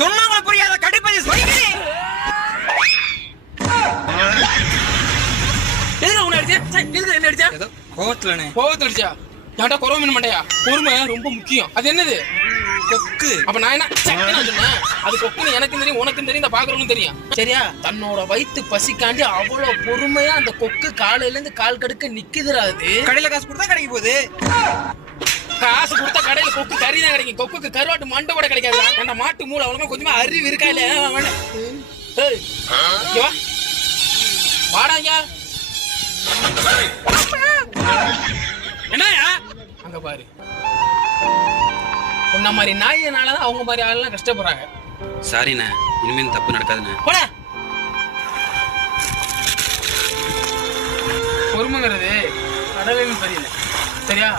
சொன்னாங்க புரியாத கடுப்பதி சொல்லிக்கிறே. எதுக்கு உன்னை அடிச்சா? எதுக்கு என்ன அடிச்சா? ஏதோ கோவத்துலனே. கோவத்துல அடிச்சா? ஏன்டா குறவு மீன் மாட்டையா? பொறுமை ரொம்ப முக்கியம். அது என்னது? கொக்கு. அப்ப நான் என்ன சக்கன சொன்னேன்? அது கொக்குன்னு எனக்கும் தெரியும், உனக்கும் தெரியும், இந்த பாக்குறவனுக்கும் தெரியும். சரியா? தன்னோட வயிற்று பசிக்காண்டி அவ்வளவு பொறுமையா அந்த கொக்கு காலையில இருந்து கால் கடுக்க நிக்குதுடா. அது கடையில காசு கொடுத்தா கிடைக்க போகுது. காசு கொடுத்தா கடையில கொக்கு கறி தான் கிடைக்கும். கொக்குக்கு கருவாட்டு மண்டை கூட கிடைக்காது. அந்த மாட்டு மூளை அவ்வளவு கொஞ்சமா அறிவு இருக்கா இல்லையா? வாடாங்க. என்னயா அங்க பாரு. உன்ன மாதிரி நாயினாலதான் அவங்க மாதிரி ஆளெல்லாம் கஷ்டப்படுறாங்க. சாரிண்ணே, இனிமேல் தப்பு நடக்காதுண்ணே. போட. பொறுமைங்கிறது கடலின் தெரியல. சரியா?